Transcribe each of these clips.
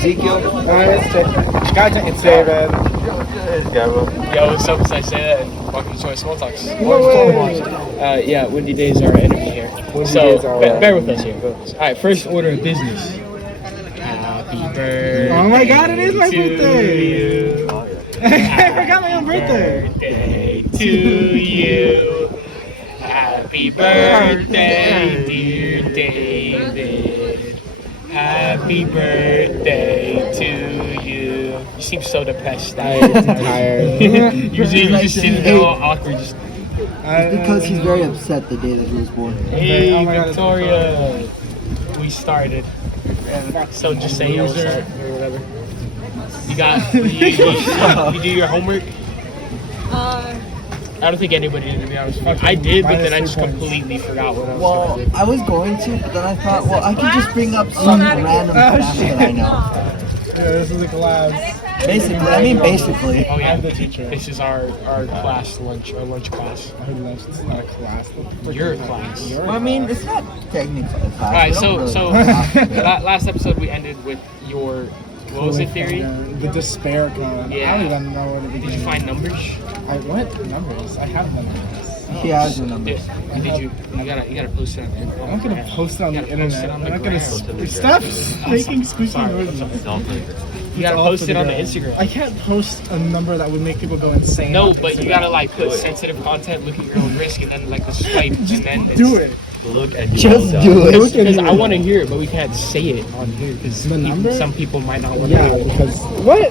Ezekiel. Guys, it's David. Yo, what's up? As I say that, and welcome to ChollaSmallTalks. Yeah, windy days are enemy here. Bear with us here. Alright, first order of business. Happy birthday. Oh my god, it is my birthday! You. I forgot my own birthday! Birthday to you. Happy birthday, dear David. Happy birthday to you. You seem so depressed. I'm tired. You're just sitting there all awkward. Just, It's because he's very upset the day that he was born. hey, Oh my God, Victoria. We started. So just say yo, what's up, or whatever. You got, you do your homework? I don't think anybody did, to be honest with you. I did, but then I just completely forgot what I was Well, going to do. I was going to, but then I thought, well, I can just bring up some random class that I know. Yeah, this is a class. Basically. Oh yeah, I'm the teacher. This is our class lunch, our lunch class. It's not a class. Your class. Well, I mean, it's not technically a class. Alright, We don't so really talk about it. last episode we ended with your, what was it, theory? The despair cone. Yeah. I don't even know where to begin. Did you find numbers? What numbers? I have numbers. He has the numbers. Did you gotta post it on the internet. I'm not gonna post it on the You gotta post internet. it on I'm the not gonna gram. stop making squeaky Sorry. noises. You gotta It's post off it on the gram. Instagram. I can't post a number that would make people go insane. No, on but you Instagram. gotta like put sensitive content, look at your own risk, and then like the swipe, and then it's, do it. Look at Just do it. Because I want to hear it, but we can't say it on here because The number? some people might not want to Yeah, hear it. because what?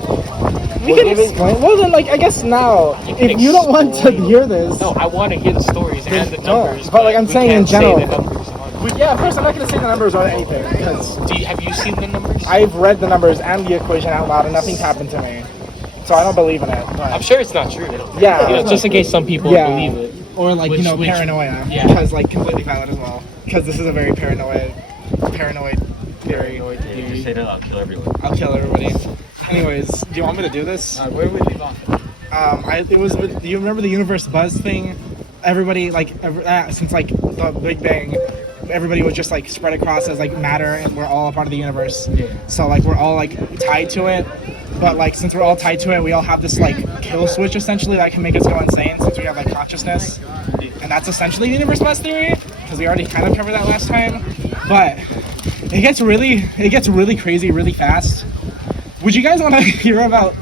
We can explain. Well, then, like I guess now, can if you don't want to explain. hear this, No, I want to hear the stories and the No, numbers. but, like, I'm we saying in can't say general. the numbers on- yeah, of course I'm not gonna say the numbers or anything because Have you seen the numbers? I've read the numbers and the equation out loud and nothing's happened to me, so I don't believe in it. But, I'm sure it's not true. yeah, You know, just in case some people Yeah. believe it. or like Which- paranoia, yeah. because like completely valid as well. Because this is a very paranoid theory. Just say that I'll kill everyone. I'll kill everybody. Anyways, do you want me to do this? Where did we leave off? It was. Do you remember the universe buzz thing? Everybody since like the Big Bang, everybody was just like spread across as like matter, and we're all a part of the universe. Yeah. So like we're all like tied to it, but like since we're all tied to it, we all have this like kill switch essentially that can make us go insane since we have like consciousness, and that's essentially the universe buzz theory because we already kind of covered that last time, but it gets really crazy really fast. Would you guys want to hear about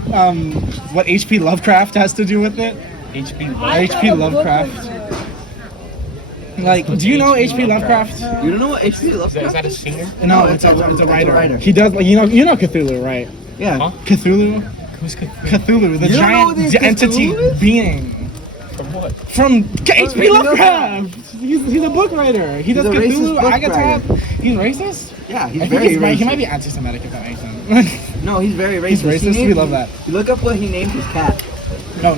what H.P. Lovecraft has to do with it? H.P. Lovecraft. Like, do you know H.P. Lovecraft? You don't know what H.P. Is Lovecraft? that a singer? No, it's a writer. He does, like, you know Cthulhu, right? Yeah. Huh? Cthulhu? Who's Cthulhu, the You don't know giant what the entity Cthulhu is? being. From what? From H.P. you know Lovecraft! He's a book writer. He does He's a racist Cthulhu, book Agathon. He's racist? Yeah, he's I think very racist. he might be anti-Semitic if that makes sense. No, he's very racist. He's racist? We love that. You look up what he named his cat. No.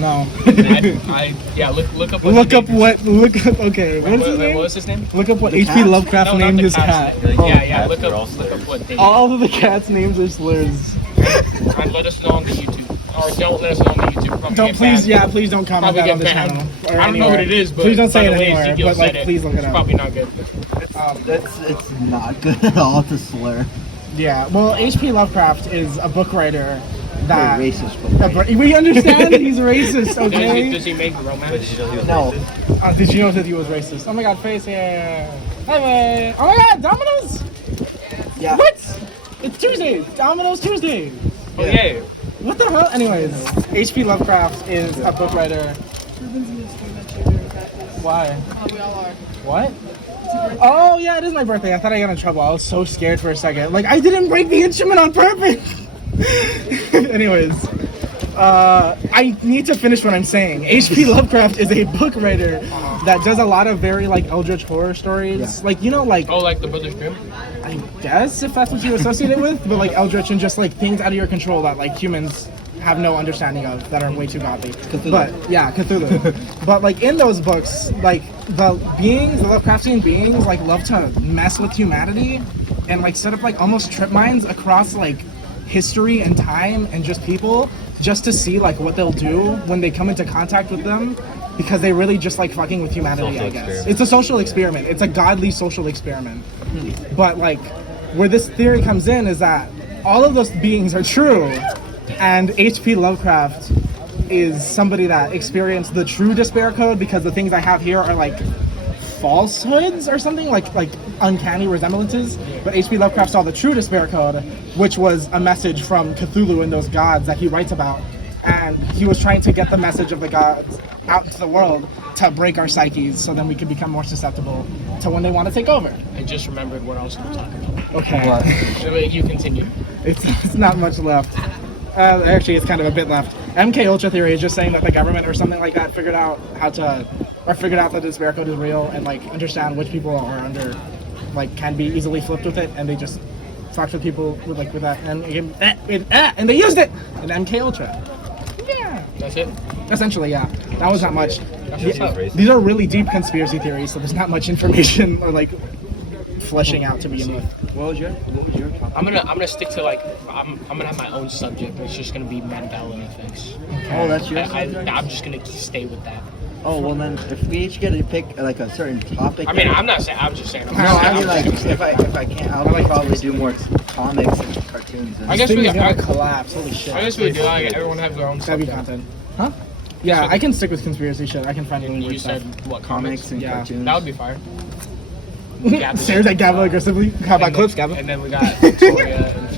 Look up. Look up, okay, what's his What name? was his name? Look up what The H.P. cat? Lovecraft No, not named the his cat's cat. name. Yeah. cats Look are up also- what they. All of the cats' names are slurs. And let us know on the YouTube. Or don't let us know on the YouTube. Probably Don't get please, banned. please don't comment Probably that get on the banned. channel. Or I don't know anywhere. what it is, but please don't say by it the way anywhere. Ezekiel But like, said please look it It's up. probably not good. It's not good at all to slur. Yeah. Well, H.P. Lovecraft is a book writer that. Very racist book. We understand that he's racist. Okay. Does he make romance? No. Did you know that he was racist? Oh my God, face here. Anyway. Oh my God, Domino's. Yeah. What? It's Tuesday. Domino's Tuesday. Oh yeah. What the hell? Anyways, H.P. Lovecraft is a book writer. Why? We all are. What? Oh yeah, it is my birthday. I thought I got in trouble. I was so scared for a second. Like I didn't break the instrument on purpose. Anyways, I need to finish what I'm saying. H.P. Lovecraft is a book writer that does a lot of very like eldritch horror stories. Yeah. Like like Oh, like the Brothers Grimm? I guess if that's what you associate it with, but like eldritch and just like things out of your control that like humans have no understanding of that are way too godly. Cthulhu. But yeah, Cthulhu. But like in those books, like the Lovecraftian beings like love to mess with humanity and like set up like almost trip mines across like history and time and just people just to see like what they'll do when they come into contact with them because they really just like fucking with humanity, Social I guess. experiment. It's a social experiment. It's a godly social experiment. But like where this theory comes in is that all of those beings are true, and H.P. Lovecraft is somebody that experienced the true despair code, because the things I have here are like falsehoods or something, like uncanny resemblances. But H.P. Lovecraft saw the true despair code, which was a message from Cthulhu and those gods that he writes about, and he was trying to get the message of the gods out into the world to break our psyches, so then we can become more susceptible to when they want to take over. I just remembered what I was going to talk about. Okay. So you continue. It's not much left. Actually, it's kind of a bit left. MK Ultra theory is just saying that the government or something like that figured out that the despair code is real, and like understand which people are under, like, can be easily flipped with it, and they just fucked with people with that, and they used it in MK Ultra. Yeah. That's it? Essentially, yeah. That was not much. Racist. These are really deep conspiracy theories, so there's not much information or like fleshing out to begin with. What was your topic? I'm gonna stick to like I'm gonna have my own subject. It's just gonna be Mandela effects. Oh, that's your subject? I'm just gonna stay with that. Oh, well then, if we each get to pick like a certain topic. I mean, I'm not saying. I'm just saying. No, I mean like if I can't, I'll probably do more comics and cartoons. And I guess This we thing is gonna I- collapse. Holy shit. I guess we do. Like, everyone has their own That'd be subject. content. Huh? Yeah, I can stick with conspiracy shit. I can find really And weird you stuff. said what comics and Yeah. cartoons. That would be fire. Stares at Gabba aggressively. How about clips, Gabba? And then we got Victoria and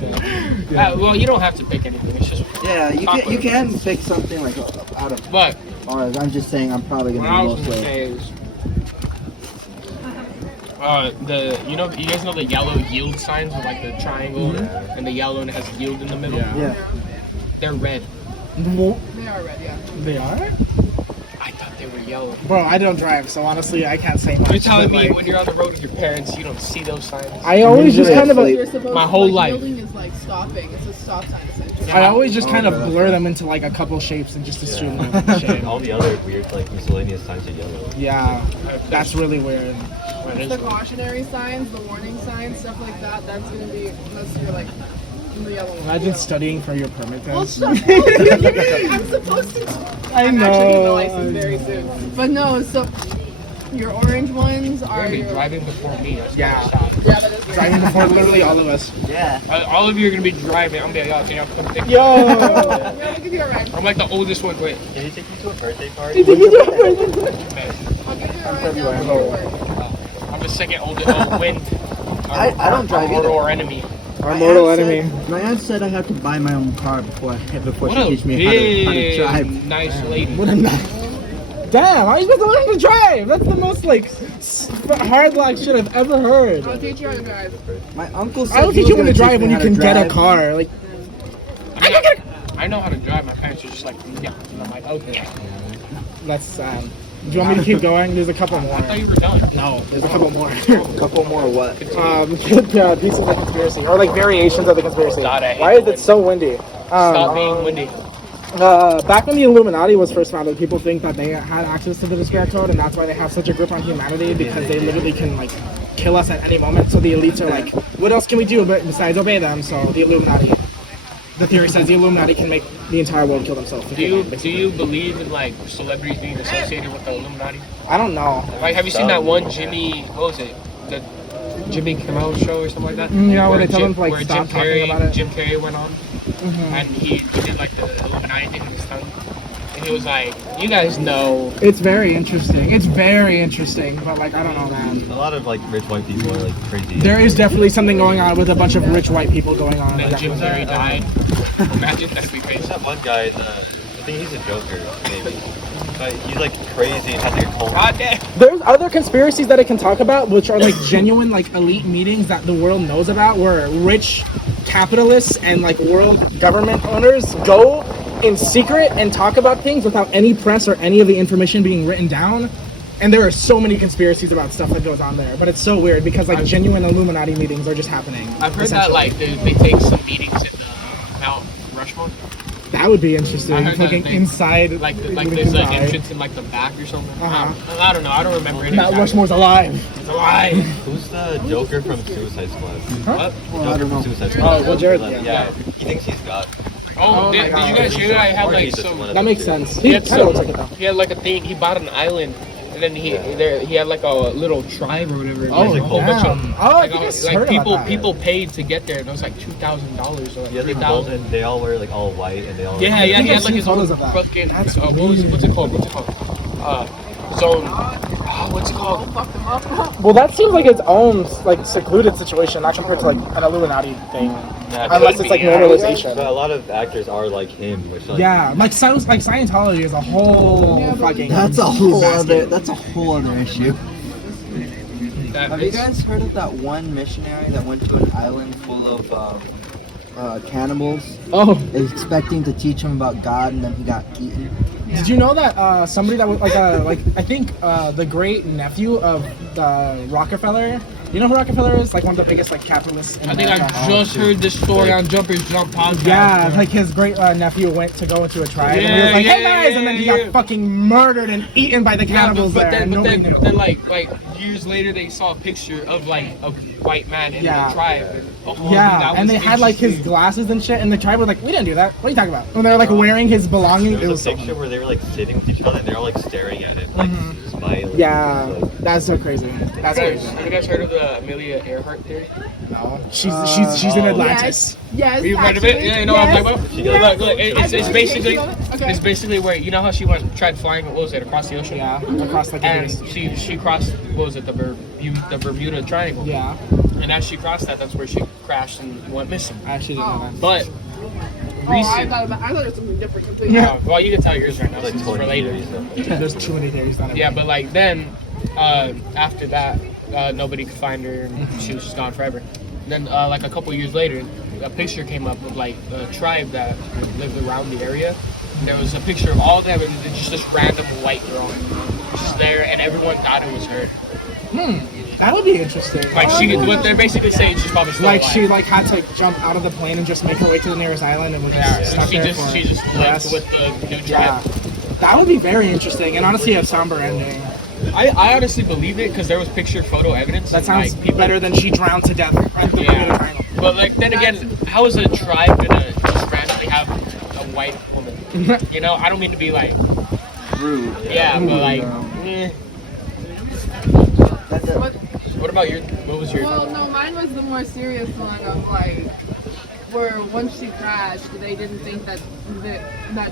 shit. Well, you don't have to pick anything. It's just Yeah, talk you with can pick something like out of But ours. I'm just saying I'm probably what gonna I be was gonna mostly. say is, you guys know the yellow yield signs with like the triangle and the yellow and it has yield in the middle. Yeah. Yeah. They're red. They are red, yeah. They are? I thought they were yellow. Bro, I don't drive, so honestly, I can't say much. You're telling but, me like, when you're on the road with your parents, you don't see those signs? I always just Usually kind of it's You're supposed My to, whole like, life. yielding is like stopping. It's a stop sign essentially. I always just kind of blur them into like a couple shapes and just assume they're the shape. All the other weird, like, miscellaneous signs are yellow. Yeah, that's really weird. The cautionary signs, the warning signs, stuff like that, that's gonna be unless you're like in the yellow. Imagine studying for your permit Well, test. shut up. I'm supposed to. I I'm know. actually getting the license very soon. But no, so your orange ones You're are gonna be your. driving before me. That's Yeah. my shot. Yeah, that is Driving before literally all of us. Yeah. All of you are gonna be driving. I'm gonna be like, yo, can you come pick me Yo! up? Yeah, I'll give you a ride. I'm like the oldest one. Wait. Can you take me to a birthday party? Man, I'll give you a ride down to work. I'm the second oldest. Oh, wind. I don't drive Mortal either. or enemy. Our mortal enemy. My aunt said I have to buy my own car before she What a teach me how to big, drive. nice lady. What a nice. Damn, how are you supposed to learn to drive? That's the most like hard luck shit I've ever heard. I'll teach you how to drive. My uncle said I don't he think was you want to gonna drive teach when me you how to can get a drive. car. Like, I know how to drive. My parents are just like, yeah. And I'm like, okay. that's sad. Do you want me to keep going? There's a couple more. I thought you were done. No, there's a couple more. Couple more what? Yeah, pieces of the conspiracy, or like variations of the conspiracy. God, I hate Why is it so windy? Stop being windy. Back when the Illuminati was first founded, people think that they had access to the despair code, and that's why they have such a grip on humanity, because they literally can like kill us at any moment. So the elites are like, what else can we do besides obey them? So the Illuminati, the theory says the Illuminati can make the entire world kill themselves. Do you believe in like celebrities being associated with the Illuminati? I don't know. Like, have you seen that one Jimmy? What was it? The Jimmy Kimmel show or something like that? Yeah, where they tell them to, like, where stop talking about it. Jim Carrey went on, and he did like the Illuminati thing with his tongue, and he was like, "You guys know." It's very interesting. It's very interesting, but like I don't know, man. A lot of, like, rich white people are, like, crazy. There is definitely something going on with a bunch of rich white people going on. And then Jim Carrey died. Imagine that'd be crazy. There's that one guy, I think he's a Joker, maybe. But he's, like, crazy and has, like, a cult. God damn. There's other conspiracies that I can talk about, which are like genuine, like elite meetings that the world knows about, where rich capitalists and like world government owners go in secret and talk about things without any press or any of the information being written down. And there are so many conspiracies about stuff that goes on there, but it's so weird because like genuine Illuminati meetings are just happening. I've heard that like they take some meetings in the Mount Rushmore. That would be interesting. I heard that Fucking they- inside, Like you there's like can die. entrance in like the back or something. Uh-huh. I don't know. I don't remember it. Mount Rushmore's alive. It's alive. Who's the Joker from Suicide Squad? What? Well, I don't know. Suicide Squad. Oh, well, Jared, Yeah, he thinks he's God. Oh, Oh did, my did you God. guys hear that? I had Or like he's just some. one of That the makes two. sense. He He had kind of looks some. like it though. He had like a thing. He bought an island, and then he had like a little tribe or whatever. Oh, Like a whole bunch of I think I heard about that. people paid to get there. And it was like $2,000 or like Yeah, they're bold, and they all wear like all white, and they all. Yeah, I think he had I've like seen his photos own of that. fucking. That's What's it called? Zone. What's it called? Well, that seems like its own like secluded situation, not compared to like an Illuminati thing, Yeah, unless it's like normalization. But a lot of actors are like him, which like. Yeah, like Scientology is a whole fucking. That's a whole other issue. That Have you is- guys heard of that one missionary that went to an island full of cannibals, Oh, expecting to teach him about God, and then he got eaten? did you know that somebody that was like I think the great nephew of the Rockefeller? You know who Rockefeller is? Like one of the biggest like capitalists. In I think I America. just heard this story on Jumpers Jump podcast. Yeah, like his great nephew went to go into a tribe, and he was like, "Hey guys," and then he got fucking murdered and eaten by the cannibals but there. and nobody knew. then like years later they saw a picture of like a white man in the tribe. And, Yeah, and they had like his glasses and shit, and the tribe was like, "We didn't do that. What are you talking about?" When they were like wearing his belongings, There it was was a so picture where they were like sitting with each other, and they're all like staring at him, like smiling. yeah, Like, that's so crazy. That's crazy. Have you guys heard of the Amelia Earhart theory? No, she's in Atlantis. Yes. You heard of it? Yeah, you know what I'm talking about? Yes. Look, it's basically Okay. it's basically where you know how she tried flying, what was it, across the ocean? Yeah, across like the And days. she crossed, what was it, the Bermuda Triangle? Yeah, And as she crossed that, that's where she crashed and went missing. I actually didn't know that. But Oh, I recent, thought it was something different completely. well, you can tell yours right now like since it's 20 related. years ago. There's too many theories on it. Yeah, but like then, after that, nobody could find her and she was just gone forever. Then like a couple years later, a picture came up of like a tribe that lived around the area. And there was a picture of all of them and just this random white girl just there, and everyone thought it was her. That would be interesting. Like what they're basically saying, she's probably still Like alive. she like had to jump out of the plane and just make her way to the nearest island and was just stuck she there just for she just yes. lived with the new Yeah, tribe. that would be very interesting and honestly a somber ending. I honestly believe it because there was photo evidence. That sounds like, people, better than she drowned to death. At the Bermuda Triangle. But like then again, how is a tribe gonna just randomly have a white woman? You know, I don't mean to be like Rude. yeah, but like That's it. what about what was your Well, no, mine was the more serious one of like where once she crashed, they didn't think that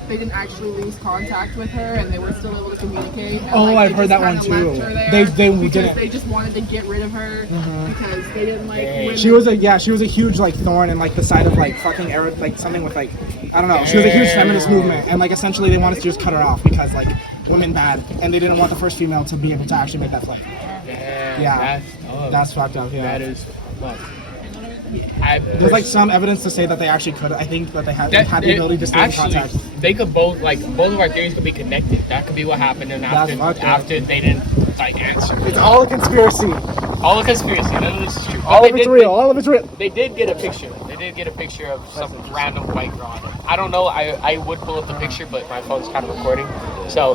they didn't actually lose contact with her, and they were still able to communicate. And, Oh, like, I've they heard just that one kinda left too. her there They because didn't. they just wanted to get rid of her because they didn't like. Women. She was a huge like thorn in like the side of like fucking like something with like I don't know. She was a huge feminist movement and like essentially they wanted to just cut her off because like women bad and they didn't want the first female to be able to actually make that flight. Yeah, that's fucked up. Yeah, that is fuck. there's like some evidence to say that they actually could. I think that they had the ability to stay in contact. They could both of our theories could be connected. That could be what happened, and That's fucked up. after they didn't like answer. It's all a conspiracy. All a conspiracy. None of this is true. All But of it's real. All of it's real. They did get a picture. They did get a picture of some random white girl on it. I don't know. I would pull up the picture, but my phone's kind of recording. So,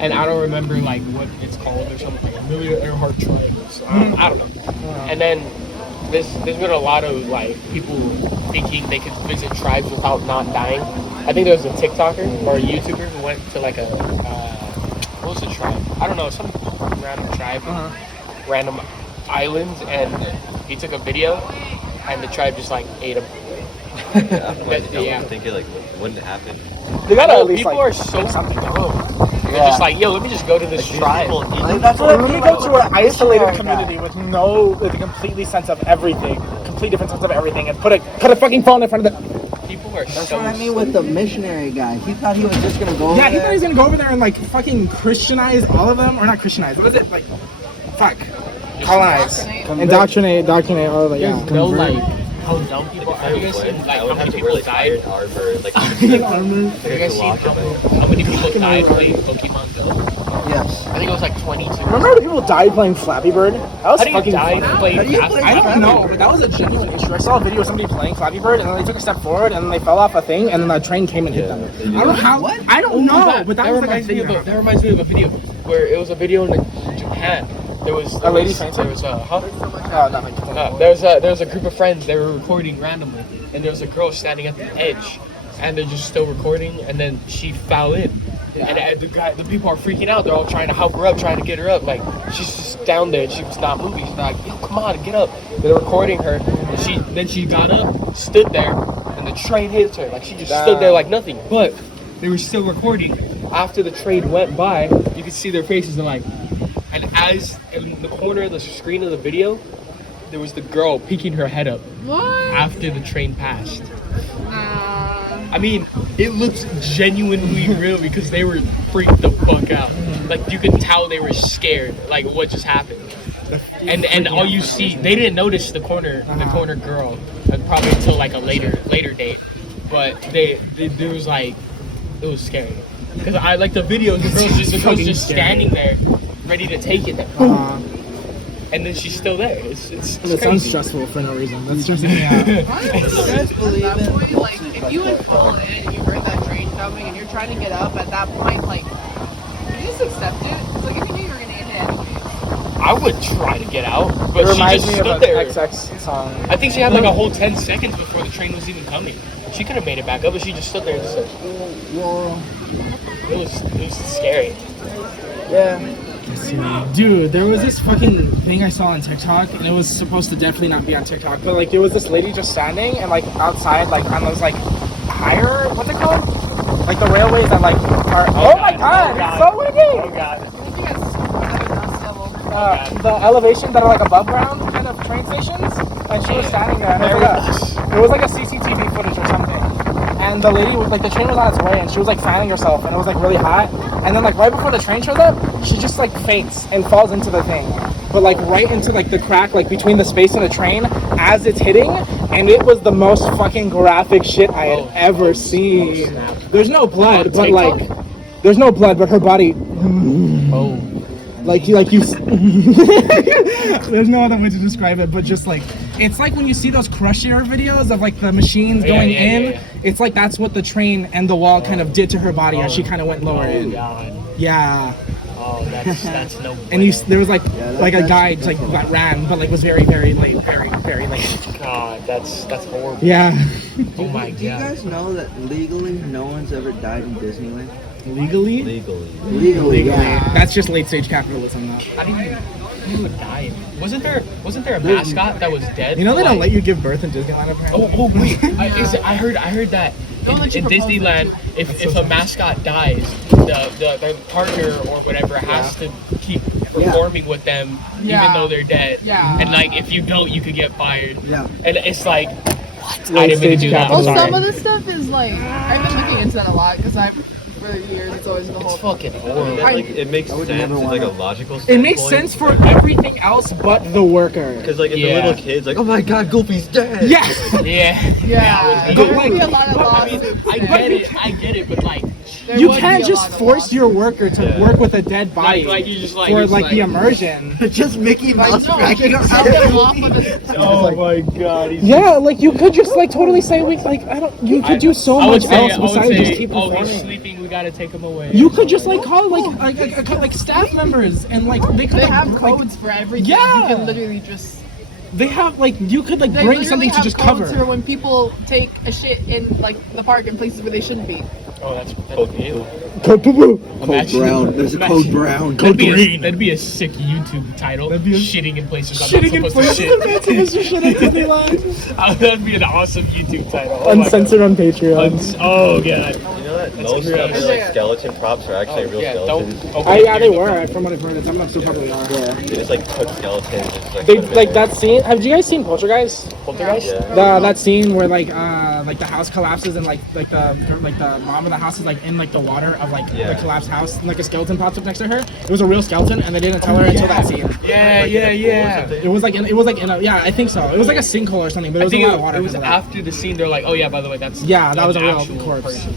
and I don't remember like what it's called or something. Like Amelia Earhart Triangle. So, I don't know. And then there's been a lot of like people thinking they could visit tribes without not dying. I think there was a TikToker or a YouTuber who went to like a what was the tribe? I don't know, some random tribe, random islands, and he took a video, and the tribe just like ate him. I would think it like wouldn't happen. They gotta at least People like are so do something. They're just like, yo, let me just go to this tribe. That's what let me go to an isolated community with a completely sense of everything, complete different sense of everything, and put a fucking phone in front of the. People are That's so. what I mean with the missionary guy. He thought he was just gonna go. Yeah, over he thought there. he was gonna go over there and like fucking Christianize all of them, or not Christianize. What is it like? Fuck. Colonize, indoctrinate all of it. Yeah. No, like how dumb people are. Have you guys seen like I how would have many to people wear like died? iron armor, like Have you guys seen how many people died playing Pokemon Go? Yes. I think it was like 22. Remember the people died playing Flappy Bird? That was How do you fucking die fun. playing How do you basketball? play I don't know, but that was a genuine issue. I saw a video of somebody playing Flappy Bird, and then they took a step forward, and then they fell off a thing, and then the train came and hit them. I don't know how. What? I don't know, but that was like reminds me of that reminds me of a video where it was a video in Japan. There was A lady fainted? There was a nothing. there was a group of friends. They were recording randomly, and there was a girl standing at the edge, and they're just still recording. And then she fell in, And the people are freaking out. They're all trying to help her up, trying to get her up. Like, she's just down there and she was not moving. She's like, yo, come on, get up. They're recording her. And she got up, stood there, and the train hits her. Like, she just stood there like nothing. But they were still recording. After the train went by, you could see their faces and like, and as in the corner of the screen of the video, there was the girl peeking her head up. What? After the train passed. Nah. I mean, it looks genuinely real because they were freaked the fuck out. Like, you could tell they were scared, like what just happened. And all you see, they didn't notice the corner girl, probably until like a later date. But there was like, it was scary. Because I like the video, the girl's just standing there, ready to take it. And then she's still there. It's It sounds stressful for no reason. That's stressing me out. Honestly, at that point, like, if you had fallen in and you heard that train coming and you're trying to get up, at that point, like, you just accept it. Like, if you knew you were gonna get hit. I would try to get out, It but she reminds just me of stood an there. XX song. I think she had like a whole 10 seconds before the train was even coming. She could have made it back up, but she just stood there and just like, it was scary. Yeah. Dude, there was this fucking thing I saw on TikTok, and it was supposed to definitely not be on TikTok, but like there was this lady just standing and like outside, like on those like higher, what's it called? Like the railways that like are. Oh my god, it's so windy! Oh god. I think you guys another dust devil. The elevation that are like above ground kind of train stations, and she was standing there. And it was like a CCTV footage or something. And the lady was like, the train was on its way, and she was like fanning herself, and it was like really hot. And then like right before the train shows up, she just like faints and falls into the thing, but like right into like the crack like between the space and the train as it's hitting. And it was the most fucking graphic shit I had ever seen. There's no blood, but like, there's no blood, but her body. Oh. Like you. There's no other way to describe it, but just like, it's like when you see those crush air videos of like the machines going in. Yeah. It's like that's what the train and the wall kind of did to her body as she kind of went lower in. God. Yeah. Oh, that's no way. And there was like a guy like that ran, but like was very very late, very late. God, that's horrible. Yeah. Oh my god. Do you guys know that legally no one's ever died in Disneyland? Legally? Legally, yeah. That's just late stage capitalism, though. How do you die? Wasn't there a mascot that was dead? You know they don't let you give birth in Disneyland apparently. Oh wait! I heard that in Disneyland, if a mascot dies, the partner or whatever has to keep performing with them even though they're dead. Yeah. And like if you don't, you could get fired. Yeah. And it's like, what? I didn't mean to do that. Well, I'm sorry. some of this stuff is like, I've been looking into that a lot because for years it's always the whole. It's fucking horrible. Like, it makes sense. It's like a logical standpoint. It makes sense for everything else but the worker. Because like if the little kid's like, oh my god, Goofy's dead. Yeah. Yeah. But There like, would be a lot of I mean, lawsuits I get it, but like, there you would can't be a just lot of force lawsuits. your worker to work with a dead body like you just like for you're like just the immersion. Just Mickey Mouse No, cracking just her set them up. off with a- oh my god. Yeah, like you could just like totally say you could do so much else besides just keep oh, performing. he's sleeping. We gotta take him away. You could just like call like staff members and like they could They like, have like, codes for everything. Yeah. You can literally just. they have like you could like They bring literally something to have just codes cover. for when people take a shit in like the park in places where they shouldn't be. Oh, that's ew. Code poo-poo. Code brown. There's a code brown. That'd Code be green. that'd be a sick YouTube title. That'd be a- shitting in places I'm Shitting in not places. supposed to shit. Shit at Disneyland. That'd be an awesome YouTube title. Oh my Uncensored on Patreon. God. Oh god. You know that most of the like skeleton props are actually real Yeah, skeletons. Yeah, they were from what I've heard. I'm not so probably are. They just like took skeletons. Just, like, They put them like in that scene. Have you guys seen Poltergeist? Poltergeist? Yeah. That scene where like the house collapses and like the mom of the house is like in like the water of like the collapsed house and like a skeleton pops up next to her. It was a real skeleton and they didn't tell her until that scene. Yeah. It was like in a I think so. It was like a sinkhole or something, but it I was a think lot of water. it was after the scene. They're like, oh yeah, by the way, that's that was a real actual corpse. person.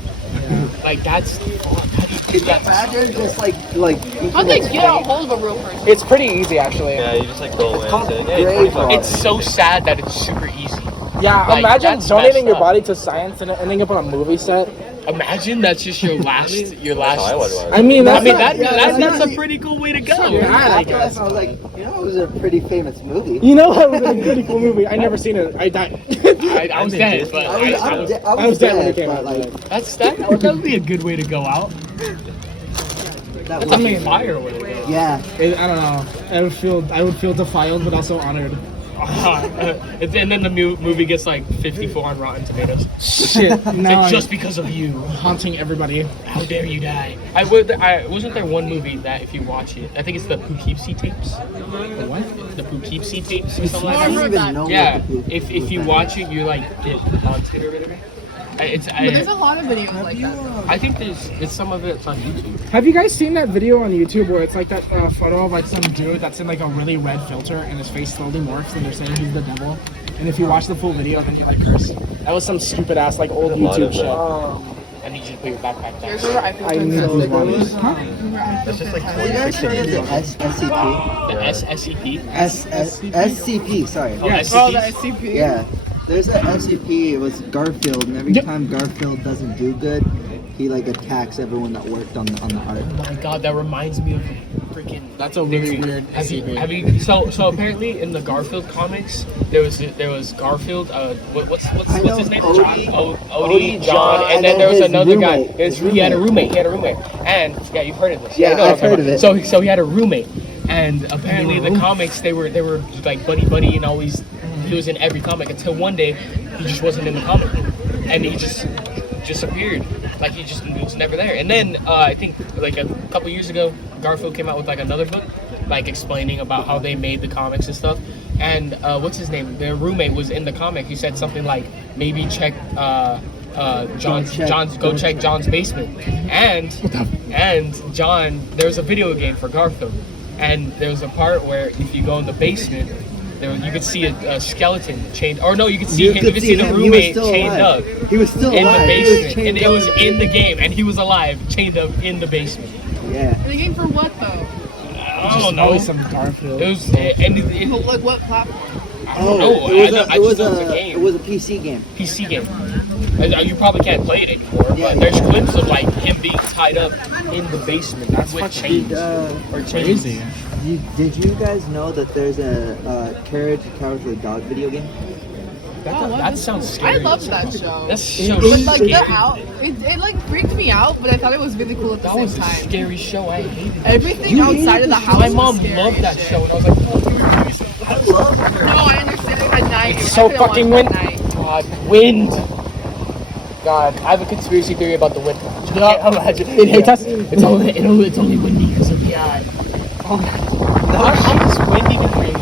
Like that's. Can you imagine just like How'd they get a hold of a real person? It's pretty easy actually. Yeah, you just like go in called and say, grave hey, it's robbery. It's so sad that it's super easy. Yeah, Like, imagine that's donating messed your up. body to science and ending up on a movie set. Imagine that's just your last. That's how I would watch. I mean, that's That's a pretty cool way to go. Yeah, I After that, I was like, you know, it was a pretty famous movie. You know, it was a pretty cool movie. I never seen it. I died. I was dead, but I was dead when it came but, out. like, that would be a good way to go out. That That's was a fire with it. yeah. I don't know. I would feel defiled, but also honored. And then the movie gets like 54 on Rotten Tomatoes. Shit. Now Just because of you. haunting everybody. How dare you die? Wasn't there one movie that if you watch it, I think it's the Poughkeepsie tapes. The what? The Poughkeepsie tapes or something I like don't that. even know. Yeah, what the- if you watch it, you like get haunted or whatever. But there's a lot of videos like that. I think it's some of it's on YouTube. Have you guys seen that video on YouTube where it's like that photo of like some dude that's in like a really red filter and his face slowly morphs and they're saying he's the devil? And if you watch the full video, then you like curse. That was some stupid ass like old A lot YouTube of shit. I need you to put your backpack Here's down. where I feel I need so these ones. Huh? That's just like Have you guys heard of the SCP? The SCP. SCP, sorry. Yeah, Oh, the SCP. Yeah. There's an SCP, it was Garfield, and every time Garfield doesn't do good, he like attacks everyone that worked on the art. Oh my god, that reminds me of freaking. That's a really weird Have SCP. you so apparently in the Garfield comics there was Garfield what's his name? Odie. Odie, John, John, and then there was his another guy. roommate. He had a roommate, and yeah, you've heard of this. Yeah, you know what I've I'm talking heard of about. it. So he had a roommate, and apparently in the comics they were like buddy and always he was in every comic until one day he just wasn't in the comic and he just disappeared. Like he was never there. And then I think like a couple years ago, Garfield came out with like another book, like explaining about how they made the comics and stuff. And what's his name? Their roommate was in the comic. He said something like, maybe check check John's basement. And John, there's a video game for Garfield, and there's a part where if you go in the basement, you could see a skeleton chained, or no, you could see him. You could see the him. roommate chained up He was still in the alive. basement, and chained it was up. in the game, and he was alive, chained up in the basement. Yeah. The game for what though? I don't know. Always some Garfield. It was Like what platform? Oh, know. it was I a, just it was know it's a a, game. it was a PC game. PC game. You probably can't play it anymore, Yeah, but there's yeah. clips of like him being tied up in the basement with chains or chains. Crazy. Did you guys know that there's a Courage the Cowardly Dog video game? That sounds scary. I loved that show. That's so But like scary. it like freaked me out, but I thought it was really cool at the That same was a time. scary show. I hated it. Everything outside of the house. My was mom scary loved as that shit. show, and I was like, No, I understand it at night. It's I so couldn't watch fucking it wind. at night. God, wind. God, I have a conspiracy theory about the wind. Yeah, imagine. It hates us. It's only windy because of God. Oh God. How does wind even create?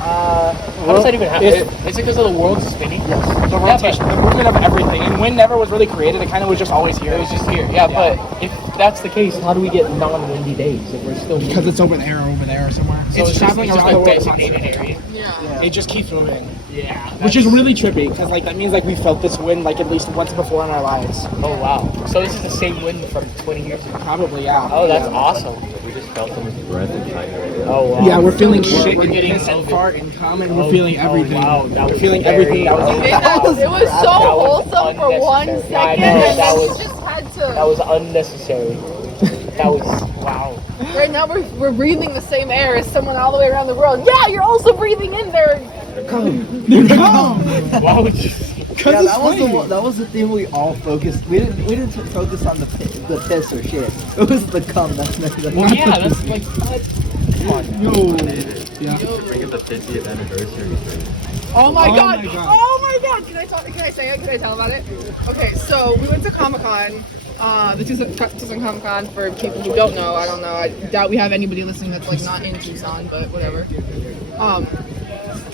How does that even happen? Is it because of the world spinning? The rotation, the movement of everything. And wind never was really created. It kind of was just always here. It was just here. Yeah, but if that's the case, how do we get non-windy days if we're still because it's over there or somewhere. so it's traveling just around the a world designated constantly. area? Yeah. It just keeps moving. Yeah. Which is really trippy because like that means like we felt this wind like at least once before in our lives. Oh wow. So this is the same wind from 20 years ago. Probably, yeah. Oh, that's Yeah. awesome. We just felt someone's breath in China right now. Oh wow. Yeah, we're feeling shit. We're and getting piss and COVID. fart and cum and we're feeling everything. wow, that We're was feeling very- everything. That was It was so That was wholesome for 1 unnecessary. second, I know, and that then was- we just had to. That was unnecessary. That was wow. Right now we're breathing the same air as someone all the way around the world. Yeah, you're also breathing in there. Why would you? Yeah, that was the thing we all focused. We didn't focus on the piss or shit. It was the cum. That's the Well, yeah, that's like what? Come on. Yeah. Bring up the 50th anniversary thing. Oh my god! my God. Oh my god! Can I say it? Can I tell about it? Okay, so we went to Comic-Con. The Tucson Comic-Con, for people who don't know, I don't know. I doubt we have anybody listening that's like not in Tucson, but whatever.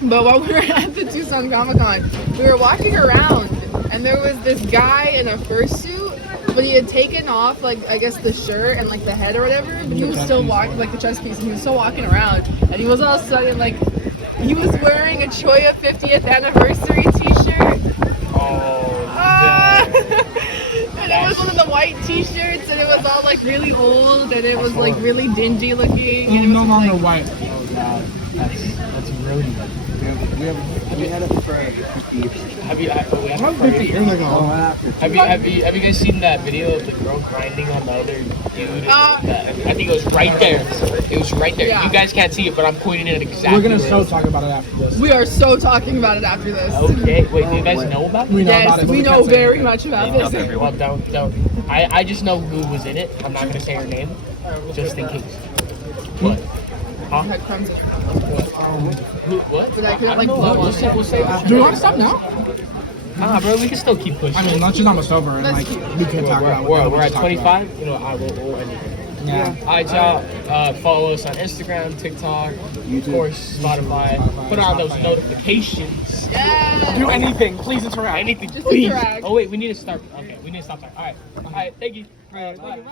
But while we were at the Tucson Comic-Con, we were walking around, and there was this guy in a fursuit, but he had taken off, like, I guess the shirt and like the head or whatever, but he was still walking, like the chest piece, and he was still walking around, and he was all sudden like, he was wearing a Choya 50th anniversary t-shirt. And it was one of the white t-shirts, and it was all like really old, and it was like really dingy looking. And it was No longer like, white. Oh god, that's really. We had it for 50 years. Have you? We have, About 50 years ago. have you guys seen that video of the girl grinding on the other dude? I think it was right there. It was right there. Yeah. You guys can't see it, but I'm pointing it exactly. We're gonna where so it is. talk about it after this. we are so talking about it after this. Okay. Wait. Do you guys know about it? We know Yes, about it. but we we know can't say very anything. much about Name this. drop everyone. Well, don't. I just know who was in it. I'm not gonna say her name. just in case. What? I had crumbs of What? but I couldn't don't like know. blow We'll on say, it. we'll say. Do you want to stop now? Bro, we can still keep pushing. I mean, lunch is almost over, and That's like cute. we could talk about. We're at 25. You know, I will end it. Yeah. Alright, y'all. Follow us on Instagram, TikTok, of course, Spotify. Put on those notifications. Yeah. Do anything, please interact. Anything, Just please. interact. Oh wait, we need to start. Okay, we need to stop talking. All right, thank you. Bye.